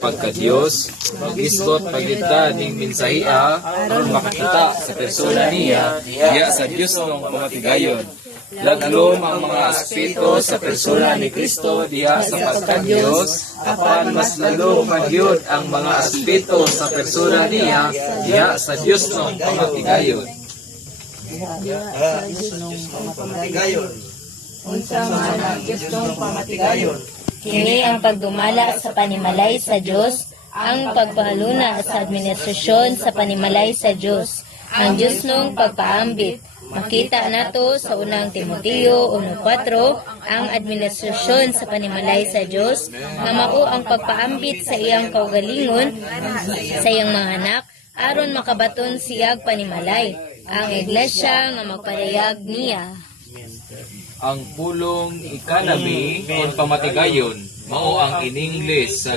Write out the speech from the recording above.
pagka Dios magisgot pagita ning mensahiya aron makakita sa persona niya diya sa Dios ng pamatigayon. Laglom ang mga aspeto sa persona ni Kristo diya sa pagka Dios, apan mas lalo magyud ang mga aspeto sa persona niya diya sa Dios ng pamatigayon. Unsa man ang Diyos ng pamatigayon? Kini ang pagdumala sa panimalay sa Dios, ang pagpahaluna sa administrasyon sa panimalay sa Dios, ang Dios ng pagpaambit. Makita nato sa unang Timoteo 1:4 ang administrasyon sa panimalay sa Dios nga mao ang pagpaambit sa iyang kaugalingon sa iyang mga anak aron makabaton siyag panimalay ang iglesia nga magpalayag niya. Ang pulong economy o pamatigayon mao ang in English sa